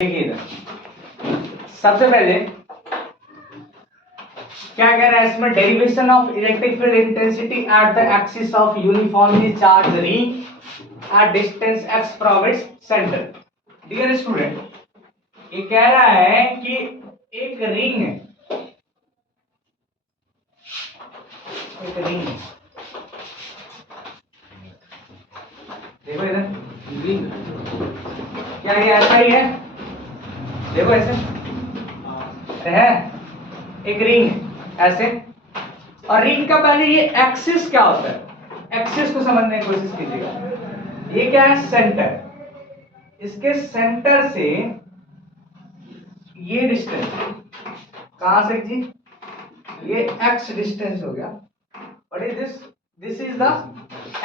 देखिए इधर सबसे पहले क्या कह रहा है इसमें, derivation of electric field intensity at the axis of uniformly charge ring at distance x from its centre. Dear student, ये कह रहा है कि एक रिंग है, देखो इधर रिंग क्या ये ऐसा ही है, देखो ऐसे है एक रिंग ऐसे, और रिंग का पहले ये एक्सिस क्या होता है, एक्सिस को समझने की कोशिश कीजिएगा। ये क्या है, सेंटर, इसके सेंटर से ये डिस्टेंस कहां से जी, ये x डिस्टेंस हो गया। What is this, this is the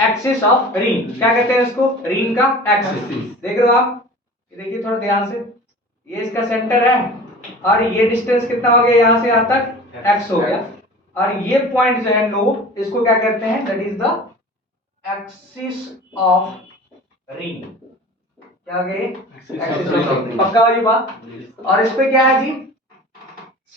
axis of ring. क्या कहते हैं इसको, रिंग का एक्सिस। देख रहे हो आप, देखिए थोड़ा ध्यान से, ये इसका सेंटर है और ये डिस्टेंस कितना हो गया, यहां से यहां तक x हो गया, और ये पॉइंट जो है नो, इसको क्या कहते हैं, that is the axis of ring. क्या हो गया, एक्सिस ऑफ रिंग, पक्का वाली बात। और इस पे क्या है जी,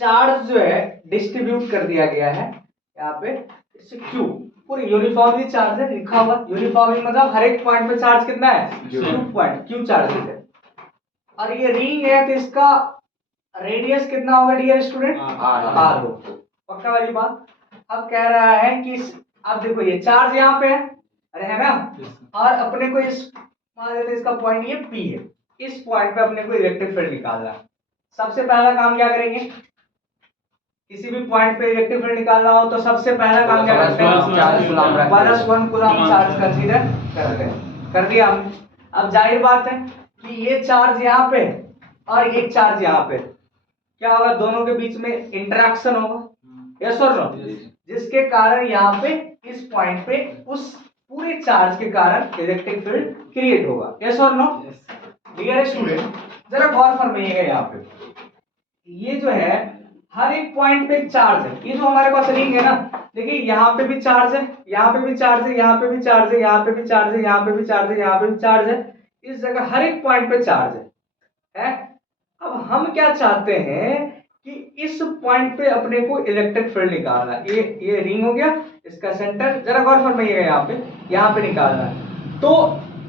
चार्ज जो है डिस्ट्रीब्यूट कर दिया गया है यहाँ पे, इससे क्यू पूरी यूनिफॉर्मली चार्ज है, लिखा हुआ यूनिफॉर्मली मतलब हर एक पॉइंट पे चार्ज कितना है, क्यू पॉइंट, क्यू चार्जेस है। और ये रिंग है तो इसका रेडियस कितना होगा डियर स्टूडेंट, आर हो, पक्का वाली बात। अब कह रहा है कि अब देखो ये चार्ज यहाँ पे है, अरे है ना, और अपने को इस मान लेते हैं इसका पॉइंट ये पी है, इस पॉइंट पे अपने को इलेक्ट्रिक फील्ड निकालना है। सबसे पहला काम क्या करेंगे, किसी भी पॉइंट पे इलेक्ट्रिक फील्ड निकालना हो तो सबसे पहला काम क्या करते हैं, +1 कूलम्ब चार्ज कंसीडर करते हैं, कर दिया हमने। अब जाहिर बात है कि ये चार्ज यहाँ पे और ये चार्ज यहाँ पे, क्या होगा, दोनों के बीच में इंटरेक्शन होगा, यस और नो, जिसके कारण यहाँ पे इस पॉइंट पे उस पूरे चार्ज के कारण इलेक्ट्रिक फील्ड क्रिएट होगा, यस और नो। डियर स्टूडेंट, जरा गौर फरमाइएगा, यहाँ पे ये जो है हर एक पॉइंट पे एक चार्ज है, ये जो हमारे पास रिंग है ना, देखिए यहाँ पे भी चार्ज है, यहाँ पे भी चार्ज है, यहाँ पे भी चार्ज है, यहाँ पे भी चार्ज है, यहाँ पे भी चार्ज है, यहाँ पे भी चार्ज है, इस जगह हर एक पॉइंट पे चार्ज है। अब हम क्या चाहते हैं कि इस पॉइंट पे अपने को इलेक्ट्रिक फील्ड निकालना है, ये रिंग हो गया, इसका सेंटर, जरा गौर फरमाइएगा, यहाँ पे निकालना है। तो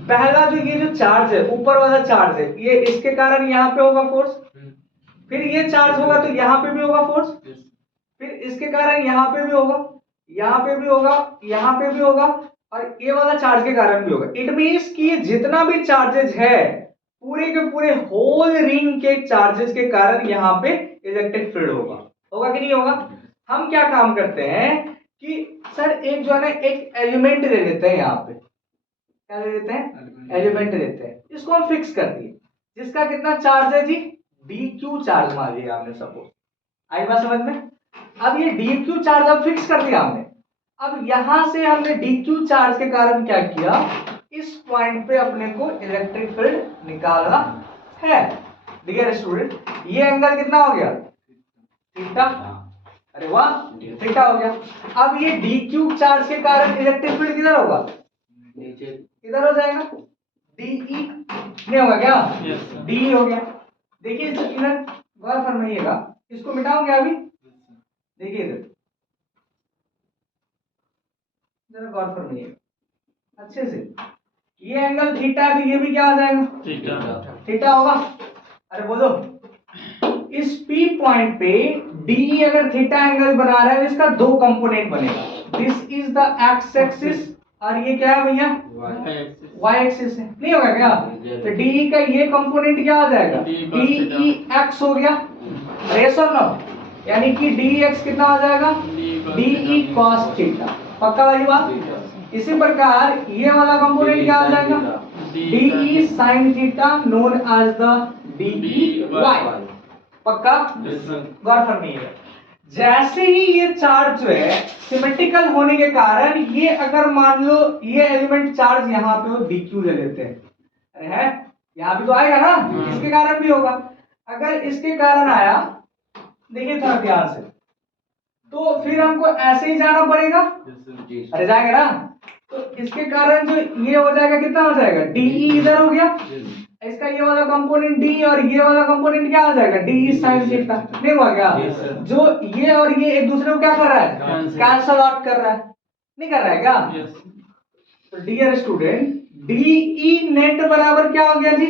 पहला जो ये जो चार्ज है, ऊपर वाला चार्ज है, ये इसके कारण यहाँ पे होगा फोर्स, फिर ये चार्ज होगा तो यहाँ पे भी होगा फोर्स, फिर इसके कारण यहाँ पे भी होगा, यहाँ पे भी होगा, यहाँ पे भी होगा, और ये वाला चार्ज के कारण भी होगा। इट मींस कि जितना भी चार्जेस है पूरे के पूरे होल रिंग के चार्जेस के कारण यहाँ पे इलेक्ट्रिक फील्ड होगा, होगा कि नहीं होगा। हम क्या काम करते हैं कि सर एक जो है ना, एक एलिमेंट ले लेते हैं, यहाँ पे क्या ले लेते हैं, एलिमेंट लेते हैं, इसको हम फिक्स कर दिए, जिसका कितना चार्ज है जी, dq चार्ज मान लिया हमने, सपोज, आई बात समझ में। अब ये dq चार्ज अब फिक्स कर दिया हमने, अब यहां से हमने dq चार्ज के कारण क्या किया, इस पॉइंट पे अपने को इलेक्ट्रिक फील्ड निकालना है। डियर स्टूडेंट, ये एंगल कितना हो गया, थीटा, अरे वाह, थीटा हो गया। अब ये dq चार्ज के कारण इलेक्ट्रिक फील्ड किधर होगा, नीचे, किधर हो जाएगा, de नहीं होगा क्या, de हो गया। देखिए इधर गौर फरमाइएगा, इसको मिटाऊंगे अभी, देखिए इधर जरा गौर फरमाइएगा अच्छे से, ये एंगल थीटा है तो ये भी क्या आ जाएगा, थीटा होगा। अरे बोलो, इस P पॉइंट पे DE अगर थीटा एंगल बना रहा है तो इसका दो कंपोनेंट बनेगा, this is the x axis, और ये क्या है भैया, y एक्सिस है, नहीं होगा क्या, तो DE का ये कंपोनेंट क्या आ जाएगा, DEX हो गया, रेस और नो, यानी कि DEX कितना आ जाएगा, DE cos थीटा, पक्का वाली बात। इसी प्रकार ये वाला कंपोनेंट क्या आ जाएगा, DE sin theta known as the DEY, पक्का, गौर फरमाइएगा। जैसे ही ये चार्ज जो है सिमेट्रिकल होने के कारण, ये अगर मान लो ये एलिमेंट चार्ज यहाँ पे हो, dq ले लेते हैं, अरे है यहाँ भी तो आएगा ना, इसके कारण भी होगा। अगर इसके कारण आया, देखिए थोड़ा ध्यान से, तो फिर हमको ऐसे ही जाना पड़ेगा, अरे जाएगा ना, तो इसके कारण जो ये हो जाएगा, कितना हो जाएगा, DE इधर हो गया, इसका ये वाला कंपोनेंट डी और ये वाला कंपोनेंट क्या आ जाएगा, डी साइन थीटा। नहीं हुआ क्या? जो ये और ये एक दूसरे को क्या कर रहा है, कैंसल आउट कर रहा है, नहीं कर रहा है क्या? तो डियर स्टूडेंट, डीई नेट बराबर क्या हो गया जी,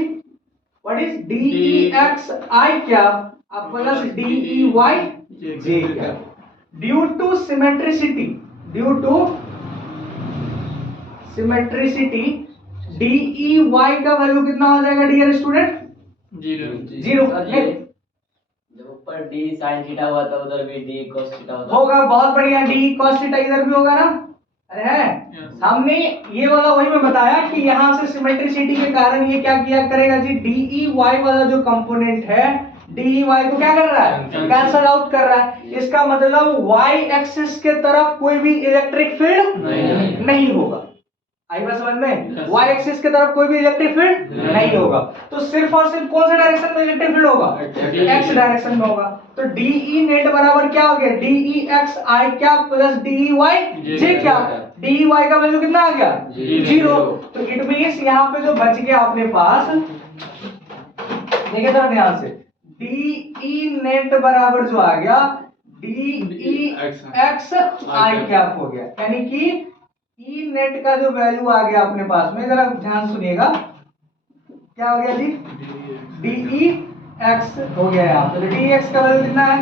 what is d e x i क्या प्लस डीई वाई जे क्या, due to symmetricity, due to symmetricity d e y का वैल्यू कितना हो जाएगा डियर स्टूडेंट, जीरो। जब ऊपर डी साइन थीटा हुआ था उधर भी डी cos थीटा होगा। बहुत बढ़िया, डी cos थीटा इधर भी होगा ना। अरे है हमने ये वाला वही में बताया कि यहाँ से सिमेट्रिसिटी के कारण ये क्या किया करेगा जी, डीई वाई वाला जो कंपोनेंट है डीई वाई को क्या कर रहा है, कैंसल आउट कर रहा है। इसका मतलब वाई एक्सिस के तरफ कोई भी इलेक्ट्रिक फील्ड नहीं होगा। आई बात समझ में? वाई एक्सिस की तरफ कोई भी इलेक्ट्रिक फील्ड नहीं होगा। तो सिर्फ और सिर्फ कौन से डायरेक्शन में इलेक्ट्रिक फील्ड होगा, एक्स डायरेक्शन में होगा। तो डीई नेट बराबर क्या हो गया, डीई एक्स आई क्या प्लस डीई वाई जे क्या, डीई वाई का वैल्यू कितना आ गया, जीरो। तो इट मींस यहाँ पे जो बच गया अपने पास, देखिए जरा ध्यान से, डीई नेट बराबर जो आ गया डीई एक्स आई कैप हो गया, यानी कि ई नेट का जो वैल्यू आ गया अपने पास में, जरा ध्यान सुनिएगा, क्या हो गया जी, डीई एक्स हो गया यहाँ पे। डी एक्स का वैल्यू कितना है,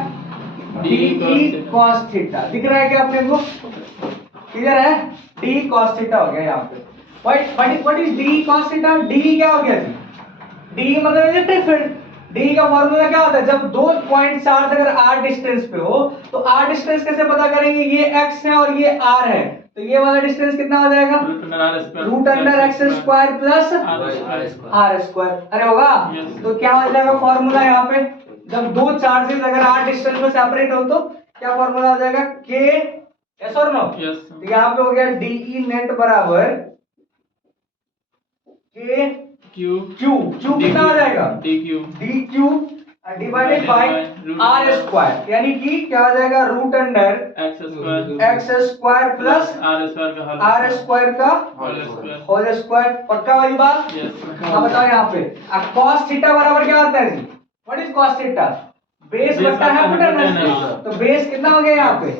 डीई कॉस थीटा। दिख रहा है क्या अपने को, क्लियर है? डी कॉस थीटा हो गया यहाँ पे। What is D cos theta, D क्या हो गया जी, डी मतलब इलेक्ट्रिक फील्ड। डी का फॉर्मूला क्या होता है, जब दो पॉइंट चार्ज अगर आर डिस्टेंस पे हो तो आर डिस्टेंस कैसे पता करेंगे, ये एक्स है और ये आर है, तो ये वाला डिस्टेंस कितना हो जाएगा, root under x square plus r square. अरे होगा? तो क्या हो जाएगा फॉर्मूला यहाँ पे, जब दो चार्जेस अगर आर डिस्टेंस में सेपरेट हो तो क्या फॉर्मूला हो जाएगा, के, यस और नो? तो यहाँ पे हो गया डीई नेट बराबर के क्यू, क्यू कितना हो जाएगा, d Q divided by r square, यानी कि क्या हो जाएगा, root under x square plus r square का होल स्क्वायर। पक्का वाली बात? अब बताओ यहाँ पे cos थीटा बराबर क्या होता है जी, what is cos theta, base बटा हाइपोटेनस। तो बेस कितना हो गया यहाँ पे,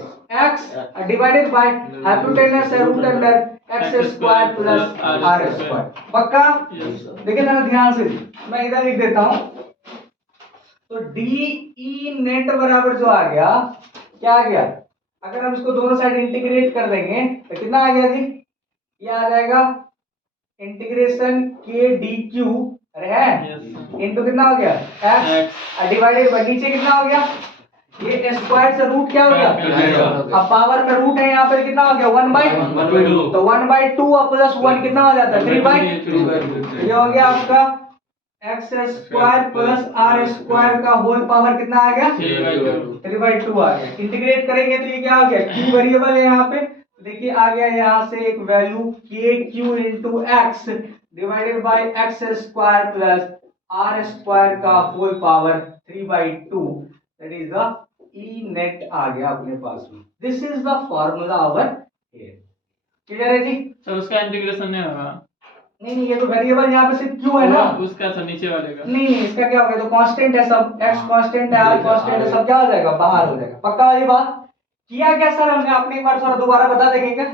x डिवाइडेड बाय हाइपोटेनस है root under x square plus r square. पक्का? देखिए जरा ध्यान से, मैं इधर लिख देता हूं। तो डीई नेट बराबर जो आ गया, क्या आ गया, अगर हम इसको दोनों साइड इंटीग्रेट कर देंगे तो कितना आ गया जी, ये आ जाएगा इंटीग्रेशन के डी क्यू, अरे है इंटू कितना हो गया एक्स डिवाइडेड बाय नीचे कितना हो गया, ये स्क्वायर से रूट क्या हो गया, अब पावर में रूट है यहाँ पर कितना हो गया 1/2, तो 1/2 और प्लस 1 कितना हो जाता है 3/2। ये हो गया आपका x square plus r square का होल पावर कितना आ गया 3/2 आ गया। इंटीग्रेट करेंगे तो ये क्या हो गया, क्यू वेरिएबल है यहाँ पे, देखिए आ गया यहाँ से एक वैल्यू के q into x divided by x square plus r square का whole power 3/2, that is the E net आ गया अपने पास में। This is the formula over here. Clear है जी? सर उसका इंटीग्रेशन नहीं होगा? नहीं, ये तो वेरिएबल यहाँ पे सिर्फ क्यू है ना, उसका सर नीचे वाले का नहीं, इसका क्या होगा, तो कांस्टेंट है सब, x कांस्टेंट है, r कांस्टेंट है, सब क्या हो जाएगा, बाहर हो जाएगा। पक्का वाली बात? किया क्या सर हमने, आपने एक बार थोड़ा दोबारा बता देंगे क्या,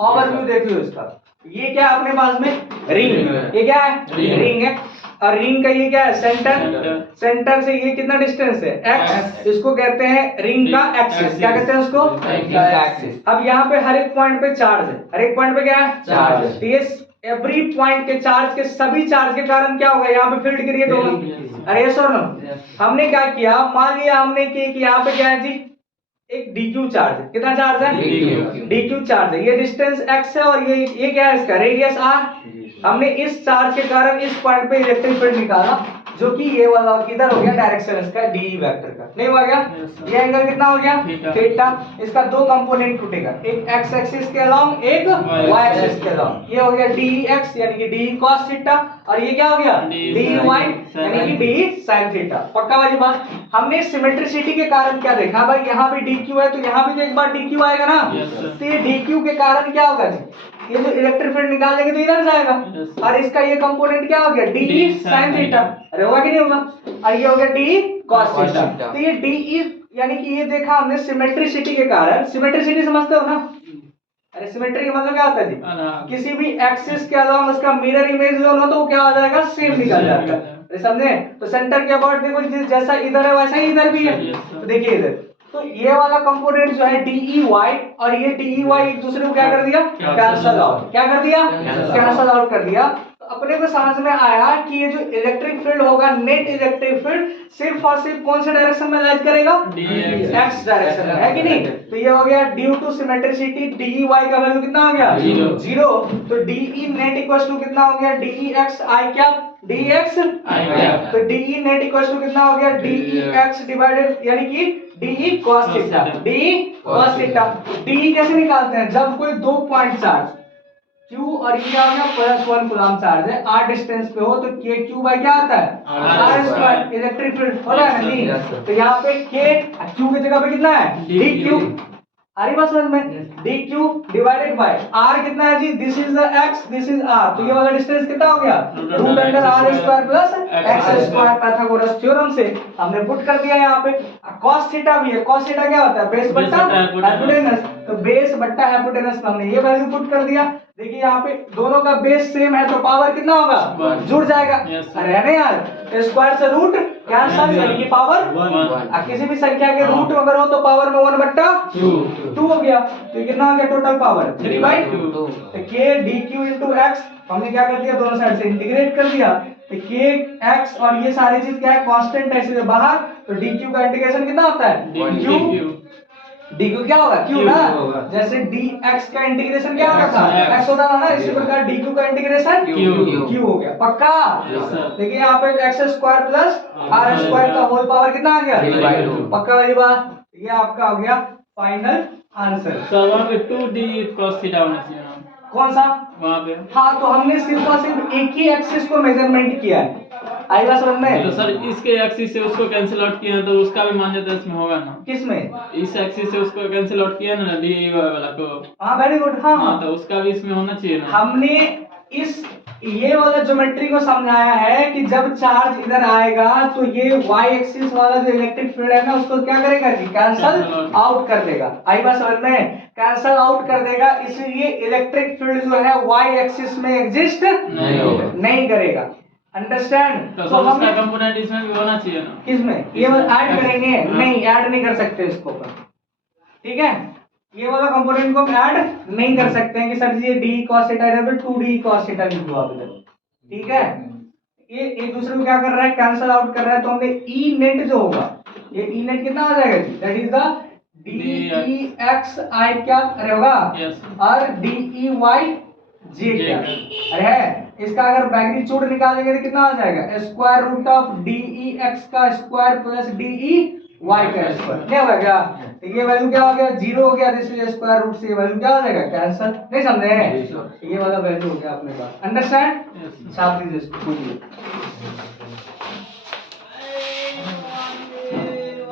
ओवरव्यू देख लो इसका। ये क्या है अपने पास में, रिंग, ये क्या है, रिंग है, और रिंग का ये क्या है, सेंटर से ये कितना डिस्टेंस है x, इसको कहते हैं रिंग का एक्सिस, क्या कहते हैं उसको, एक्सिस। अब यहाँ पे हर एक पॉइंट पे चार्ज है, हर एक पॉइंट पे क्या है, चार्ज है। एवरी पॉइंट के चार्ज के सभी चार्ज के कारण क्या होगा, यहाँ पे फील्ड क्रिएट होगा। अरे सर नो, हमने क्या किया, मान लिया हमने कि यहाँ पे क्या है जी, एक dq चार्ज है, कितना चार्ज है, dq चार्ज है, ये डिस्टेंस x है और ये क्या है इसका रेडियस r। हमने इस चार्ज के कारण इस पॉइंट पे इलेक्ट्रिक फील्ड निकाला, जो कि ये वाला किधर हो गया, डायरेक्शन इसका डी वेक्टर का, नहीं हुआ क्या, ये एंगल कितना हो गया थीटा। इसका दो कंपोनेंट टूटेगा, एक x एक्सिस के अलोंग, एक y एक्सिस के अलोंग। ये हो गया dx यानी कि d cos थीटा, और ये क्या हो गया dy यानी कि d sin थीटा। पक्का वाली बात? हमने सिमेट्रिसिटी के कारण क्या देखा भाई, यहाँ भी dq है तो यहाँ भी तो एक बार dq आएगा ना, तो ये dq के कारण क्या होगा जी, ये जो इलेक्ट्रिक फील्ड निकाल देंगे तो इधर जाएगा Yes. और इसका ये कंपोनेंट क्या हो गया D D sin sin theta. theta। अरे होगा कि नहीं होगा? और ये हो गया D cos Cos theta. theta। तो ये डी यानी कि ये देखा हमने सिमेट्रिसिटी के कारण। सिमेट्रिसिटी समझते हो ना? अरे सिमेट्री का मतलब क्या होता है जी? हाँ। किसी भी एक्सिस के अलावा उसका मिरर इमेज लो ना तो वो क्या हो जाएगा? सेम निकल जाता है। अरे समझे? तो सेंटर के अबाउट देखो जैसा इधर है वैसा ही इधर भी है। Yes, sir। तो देखिए इधर तो ये वाला कंपोनेंट जो है डी वाई और ये डी वाई एक दूसरे को क्या कर दिया? Cancel out. क्या कर दिया? कैंसल आउट कर दिया। तो अपने को समझ में आया कि ये जो इलेक्ट्रिक फील्ड होगा, नेट इलेक्ट्रिक फील्ड सिर्फ और सिर्फ कौन से डायरेक्शन में लाइज करेगा? एक्स डायरेक्शन में, है कि नहीं? तो ये हो गया due to symmetricity d y का वैल्यू कितना हो गया? जीरो। तो डी नेट इक्वल टू कितना हो गया? डी एक्स आई क्या? डी एक्स आई कैप। तो डी नेट इक्वल टू कितना हो गया? डी एक्स डिवाइडेड यानी कि D cos theta. D cos theta. D कैसे निकालते हैं? जब कोई दो पॉइंट चार्ज Q और ये आ गया +1 कूलम चार्ज है, r डिस्टेंस पे हो तो k q बाय क्या आता है? r square. इलेक्ट्रिक फील्ड हो रहा है ना जी? तो यहाँ पे k q की जगह पे कितना है? dq। आ रही बात समझ में? dq डिवाइडेड बाय r कितना है जी? This is the x, this is r। तो ये वाला डिस्टेंस कितना हो गया? Root under r square plus x square Pythagoras theorem से हमने पुट कर दिया यहाँ पे। cos थीटा भी है। cos थीटा क्या होता है? बेस बट्टा हाइपोटेनस। तो बेस बट्टा हाइपोटेनस में हमने ये वैल्यू पुट कर दिया। देखिए यहाँ पे दोनों का बेस सेम है तो पावर कितना होगा? जुड़ जाएगा। अरे नहीं यार, स्क्वायर से रूट कैंसल यानी कि पावर 1। किसी भी संख्या के रूट अगर हो तो पावर में 1/2 हो गया। तो ये कितना हो गया टोटल पावर? 3/2। तो k dq into x हमने क्या कर दिया? दोनों साइड से इंटीग्रेट कर दिया। तो k x और ये सारी चीज क्या है? कांस्टेंट है इसलिए बाहर। तो dq का इंटीग्रेशन कितना होता है? q। dq क्या होगा? q ना। जैसे dx का इंटीग्रेशन क्या होता था? x होता था ना। इसी प्रकार dq का इंटीग्रेशन q हो गया। पक्का? देखिए यहाँ पे x square plus r square का होल पावर कितना आ गया? 3/2। पक्का वाली बात? ये आपका हो गया फाइनल आंसर। सर वहाँ पे 2d cos थीटा होना चाहिए ना? कौन सा? वहाँ पे हाँ, तो हमने सिर्फ और सिर्फ एक ही एक्सिस को मेजरमेंट किया है। आई बात समझ में? तो सर इसके एक्सिस से उसको कैंसिल आउट किया तो उसका भी मान्यता इसमें होगा ना? किसमें? इस एक्सिस से उसको कैंसिल आउट किया ना डी वाला को। हाँ वेरी गुड। हाँ हाँ तो उसका भी इसमें होना चाहिए ना? हमने इस ये वाला ज्योमेट्री को समझाया है कि जब चार्ज इधर आएगा तो ये y एक्सिस वाला जो इलेक्ट्रिक फील्ड है ना उसको क्या करेगा जी? कैंसल आउट कर देगा। आई बात समझ में? कैंसल आउट कर देगा, इसलिए इलेक्ट्रिक फील्ड जो है y एक्सिस में एग्जिस्ट नहीं करेगा। अंडरस्टैंड? तो हम इसका कंपोनेंट इसमें भी होना चाहिए ना? किसमें? ये ऐड करेंगे? नहीं, ऐड नहीं कर सकते इसको पर। ठीक है, ये वाला कंपोनेंट को हम ऐड नहीं कर सकते हैं कि सर जी ये d cos थीटा इधर पे 2d cos थीटा लिख दो आप इधर। ठीक है, ये एक दूसरे को क्या कर रहा है? कैंसल आउट कर रहा है। तो हमने e नेट जो होगा, ये e नेट कितना आ जाएगा जी? That is the dx i क्या अरे होगा? और dy j क्या अरे है। इसका अगर मैग्नीट्यूड निकालेंगे तो कितना आ जाएगा? स्क्वायर रूट ऑफ dx का स्क्वायर प्लस dy का स्क्वायर। क्या होगा क्या? तो ये वैल्यू क्या हो गया? 0 हो गया। इसलिए स्क्वायर रूट से ये वैल्यू क्या हो जाएगा? कैंसल। नहीं समझे? ये वाला वैल्यू हो गया अपने पास। अंडरस्टैंड? छाप दीजिए इसको।